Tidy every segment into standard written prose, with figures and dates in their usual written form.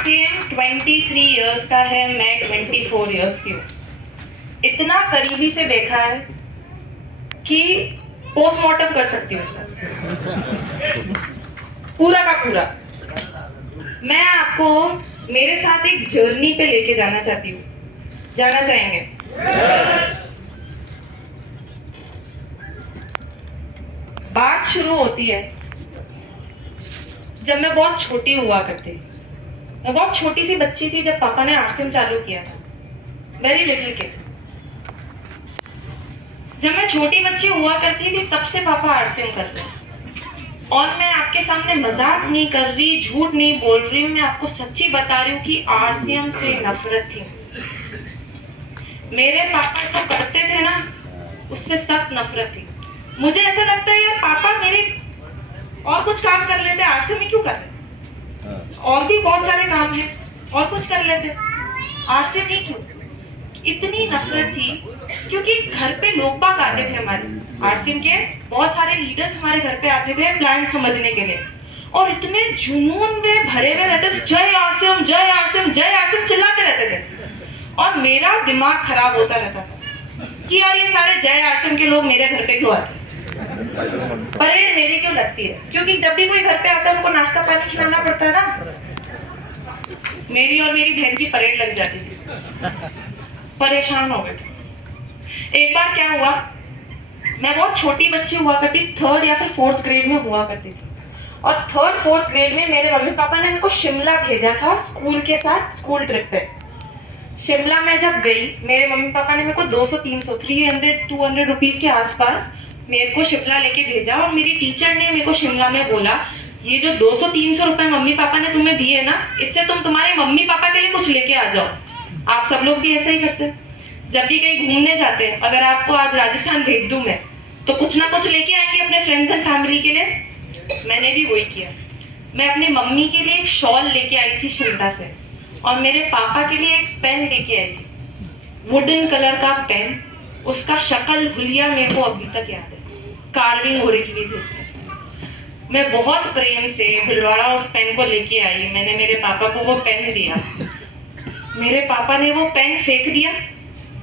RCM 23 years का है, मैं 24 इयर्स की हूँ। इतना करीबी से देखा है कि पोस्टमार्टम कर सकती हूँ उसका पूरा का पूरा। मैं आपको मेरे साथ एक जर्नी पे लेके जाना चाहती हूँ। जाना चाहेंगे? बात शुरू होती है जब मैं बहुत छोटी हुआ करती। मैं बहुत छोटी सी बच्ची थी जब पापा ने आरसीएम चालू किया था। Very little kid. जब मैं छोटी बच्ची हुआ करती थी तब से पापा आरसीएम कर रहे हैं। और मैं आपके सामने मजाक नहीं कर रही, झूठ नहीं बोल रही हूँ, मैं आपको सच्ची बता रही हूँ कि आरसीएम से नफरत थी। मेरे पापा जो करते थे ना, उससे सख्त नफरत थी। मुझे ऐसा लगता है यार पापा मेरे और कुछ काम कर लेते, आरसीएम में क्यों कर रहे? और भी बहुत सारे काम है, और कुछ कर लेते, आरसीएम नहीं क्यों? इतनी नफरत थी क्योंकि घर पे लोग बाग आते थे हमारे आरसीएम के, बहुत सारे लीडर्स हमारे घर पे आते थे प्लान समझने के लिए, और इतने जुनून में भरे हुए रहते थे, जय आरसीएम जय आरसीएम जय आरसीएम चिल्लाते रहते थे। और मेरा दिमाग खराब होता रहता था कि यार ये सारे जय आरसीएम के लोग मेरे घर पे क्यों आते, परेड मेरी क्यों लगती है? क्योंकि जब भी कोई घर पे आता है उनको नाश्ता पानी खिलाना पड़ता है ना। मेरी और मेरी बहन की परेड लग जाती थी, परेशान हो गए थे। एक बार क्या हुआ, मैं बहुत छोटी बच्ची हुआ करती, 3rd या फिर 4th ग्रेड में हुआ करती थी, और 3rd 4th ग्रेड में मेरे मम्मी पापा ने मेरे को शिमला भेजा था स्कूल के साथ, स्कूल ट्रिप पे। शिमला में जब गई, मेरे मम्मी पापा ने मेरे को 200-300 300-200 रुपीज के आसपास मेरे को शिमला लेके भेजा। और मेरी टीचर ने मेरे को शिमला में बोला, ये जो 200-300 रुपए मम्मी पापा ने तुम्हें दिए ना, इससे तुम तुम्हारे मम्मी पापा के लिए कुछ लेके आ जाओ। आप सब लोग भी ऐसा ही करते हैं, जब भी कहीं घूमने जाते हैं, अगर आपको आज राजस्थान भेज दूं मैं, तो कुछ ना कुछ लेके आएंगे अपने फ्रेंड्स एंड फैमिली के लिए। मैंने भी वही किया। मैं अपनी मम्मी के लिए एक शॉल लेके आई थी शिमला से, और मेरे पापा के लिए एक पेन लेके आई थी, वुडन कलर का पेन। उसका शक्ल हुलिया मेरे को अभी तक याद है, कार्विंग हो रही थी उसमें। मैं बहुत प्रेम से भिलवाड़ा उस पेन को लेके आई, मैंने मेरे पापा को वो पेन दिया। मेरे पापा ने वो पेन फेंक दिया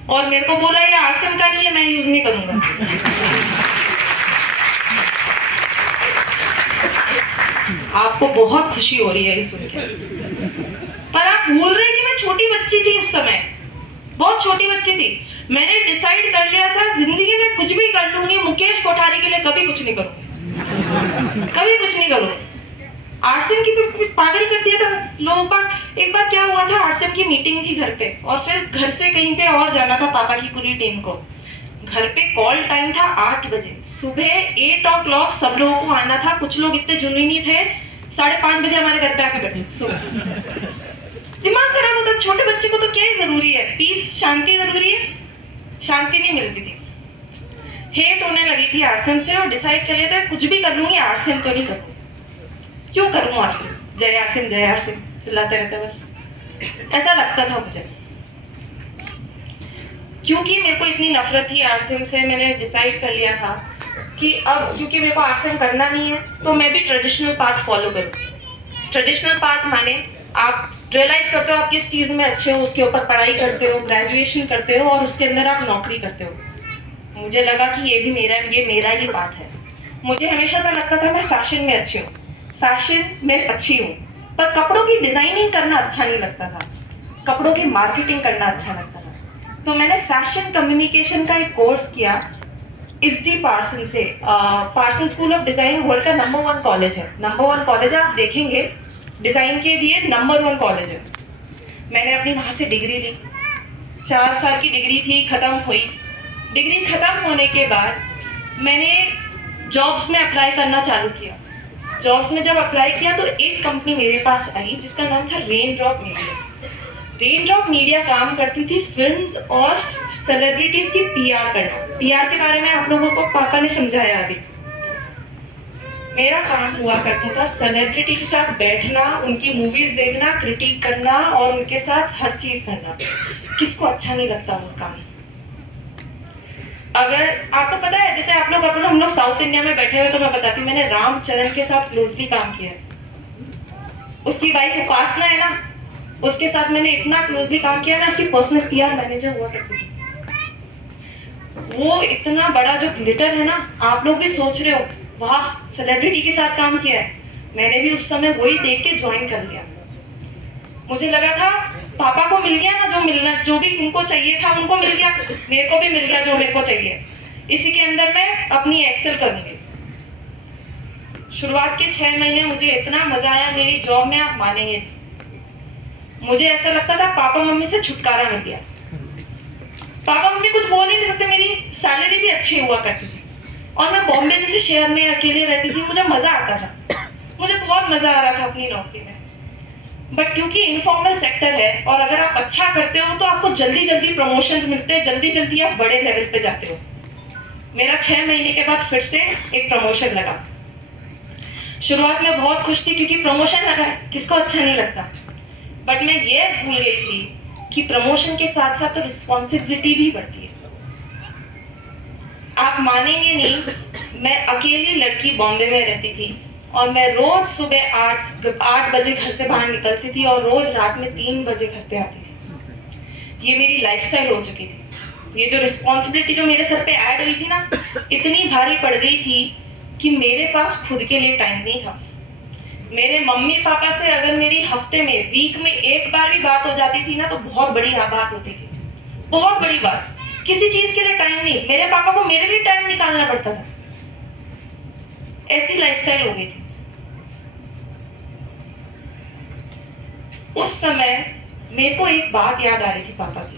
और मेरे को बोला ये आरसीएम का नहीं है, मैं यूज नहीं करूंगा। आपको बहुत खुशी हो रही है ये सुन के, पर आप भूल रहे कि मैं छोटी बच्ची थी उस समय, बहुत छोटी बच्ची थी। मैंने डिसाइड कर लिया था जिंदगी में कुछ भी कर लूंगी, मुकेश कोठारी के लिए कभी कुछ नहीं करूंगी, कभी कुछ नहीं करूंगी। आरसीएम की पागल कर दिया था लोग बाग। एक बार क्या हुआ था, आरसीएम की मीटिंग थी घर पे, और फिर घर से कहीं पे और जाना था पापा की पूरी टीम को। घर पे कॉल टाइम था 8 बजे, सुबह 8 o'clock सब लोगों को आना था। कुछ लोग इतने जुनूनी थे, 5:30 बजे हमारे घर पे आके बैठे सुबह। दिमाग खराब होता, छोटे बच्चे को तो क्या ही जरूरी है, पीस शांति जरूरी है, शांति नहीं मिलती थी। हेट होने लगी थी आरसीएम से, और डिसाइड कर लिया था कुछ भी कर लूंगी, आरसीएम तो नहीं करूंगी। क्यों करूं आरसीएम, जय आरसीएम चिल्लाते रहते, बस ऐसा लगता था मुझे। क्योंकि मेरे को इतनी नफरत थी आरसीएम से, मैंने डिसाइड कर लिया था कि अब क्योंकि मेरे को आरसीएम करना नहीं है, तो मैं भी ट्रेडिशनल पाथ फॉलो करूँ। ट्रेडिशनल पाथ माने आप रियलाइज करते हो आप किस चीज में अच्छे हो, उसके ऊपर पढ़ाई करते हो, ग्रेजुएशन करते हो, और उसके अंदर आप नौकरी करते हो। मुझे लगा कि ये मेरा ही पाथ है। मुझे हमेशा से लगता था मैं फैशन में अच्छी हूँ, फैशन में अच्छी हूँ, पर कपड़ों की डिजाइनिंग करना अच्छा नहीं लगता था, कपड़ों की मार्केटिंग करना अच्छा लगता था। तो मैंने फैशन कम्युनिकेशन का एक कोर्स किया एसडी पार्सन से। Parson school of design world का नंबर 1 कॉलेज है, नंबर 1 कॉलेज है, आप देखेंगे डिजाइन के लिए नंबर 1 कॉलेज है। मैंने अपनी वहां से डिग्री ली, 4 साल की डिग्री थी, खत्म हुई। डिग्री खत्म होने के बाद मैंने जॉब्स में अप्लाई करना चालू किया। जॉब्स में जब अप्लाई किया तो एक कंपनी मेरे पास आई जिसका नाम था rain drop media. Rain drop media काम करती थी फिल्म्स और सेलिब्रिटीज की पीआर करना। पीआर के बारे में आप लोगों को पापा ने समझाया अभी। मेरा काम हुआ करता था सेलिब्रिटी के साथ बैठना, उनकी मूवीज देखना, क्रिटिक करना, और उनके साथ हर चीज करना। किसको अच्छा नहीं लगता वो काम? अगर आपको पता है, जैसे आप लोग हम लोग साउथ इंडिया में बैठे हुए, तो मैं बताती हूँ, मैंने रामचरण के साथ क्लोजली काम किया है। उसकी वाइफ उपासना है ना, उसके साथ मैंने इतना क्लोजली काम किया, मैं उसकी पर्सनल पीआर मैनेजर हुआ करती थी। वो इतना बड़ा जो ग्लिटर है ना, आप लोग भी सोच रहे हो वाह सेलिब्रिटी के साथ काम किया है, मैंने भी उस समय वही देख के ज्वाइन कर लिया। मुझे लगा था पापा को मिल गया ना जो मिलना, जो भी उनको चाहिए था उनको मिल गया, मेरे को भी मिल गया जो मेरे को चाहिए, इसी के अंदर मैं अपनी एक्सेल करूंगी। शुरुआत के 6 महीने मुझे इतना मजा आया मेरी जॉब में, आप मानेंगे। मुझे ऐसा लगता था पापा मम्मी से छुटकारा मिल गया। पापा मम्मी कुछ बोल ही नहीं सकते, मेरी सैलरी भी अच्छी हुआ करती थी और मैं बॉम्बे जैसे शहर में अकेले रहती थी, मुझे मजा आता था, मुझे बहुत मजा आ रहा था अपनी नौकरी में। बट क्योंकि इनफॉर्मल सेक्टर है और अगर आप अच्छा करते हो तो आपको जल्दी जल्दी प्रमोशंस मिलते हैं, जल्दी जल्दी आप बड़े लेवल पे जाते हो। मेरा 6 महीने के बाद फिर से एक प्रमोशन लगा। शुरुआत में बहुत खुश थी क्योंकि प्रमोशन लगा है, किसको अच्छा नहीं लगता। बट मैं ये भूल गई थी कि प्रमोशन के साथ साथ तो रिस्पॉन्सिबिलिटी भी बढ़ती है। आप मानेंगे नहीं, मैं अकेली लड़की बॉम्बे में रहती थी और मैं रोज सुबह 8 बजे घर से बाहर निकलती थी और रोज रात में 3 बजे घर पे आती थी। ये मेरी लाइफस्टाइल हो चुकी थी। ये जो रिस्पॉन्सिबिलिटी जो मेरे सर पे ऐड हुई थी ना, इतनी भारी पड़ गई थी कि मेरे पास खुद के लिए टाइम नहीं था। मेरे मम्मी पापा से अगर मेरी हफ्ते में, वीक में एक बार भी बात हो जाती थी ना तो बहुत बड़ी बात होती थी, बहुत बड़ी बात। किसी चीज के लिए टाइम नहीं, मेरे पापा को मेरे लिए टाइम निकालना पड़ता था। ऐसी लाइफस्टाइल हो गई थी। उस समय मेरे को एक बात याद आ रही थी पापा की,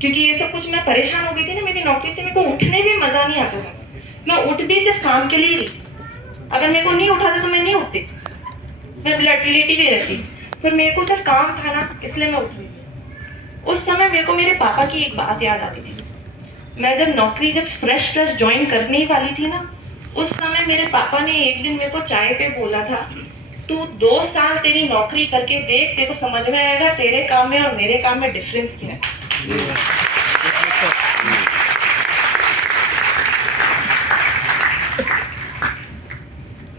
क्योंकि ये सब कुछ मैं परेशान हो गई थी ना मेरी नौकरी से, मेरे को उठने भी मजा नहीं आता था। मैं उठ भी सिर्फ काम के लिए रही, अगर मेरे को नहीं उठाते तो मैं नहीं उठती, मैं लेटी भी रहती। फिर मेरे को सिर्फ काम था ना, इसलिए मैं उठ गई। उस समय मेरे को मेरे पापा की एक बात याद आती थी। मैं जब नौकरी फ्रेश ज्वाइन करने ही वाली थी ना, उस समय मेरे पापा ने एक दिन मेरे को चाय पे बोला था, तू 2 साल तेरी नौकरी करके देख, तेरे को समझ में आएगा तेरे काम में और मेरे काम में डिफरेंस क्या है।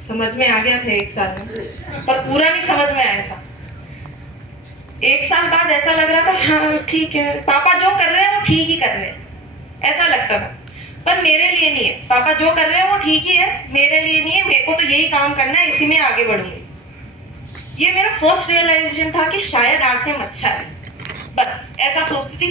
समझ में आ गया था 1 साल में, पर पूरा नहीं समझ में आया था। 1 साल बाद ऐसा लग रहा था हाँ ठीक है, पापा जो कर रहे हैं वो ठीक ही कर रहे हैं, ऐसा लगता था। पर मेरे लिए नहीं है, पापा जो कर रहे हैं वो ठीक ही है, मेरे लिए नहीं है, मेरे को तो यही काम करना है, इसी में आगे बढ़ूंगी। ये मेरा फर्स्ट रियलाइजेशन था कि शायद आरसीएम अच्छा है, बस ऐसा सोचती थी।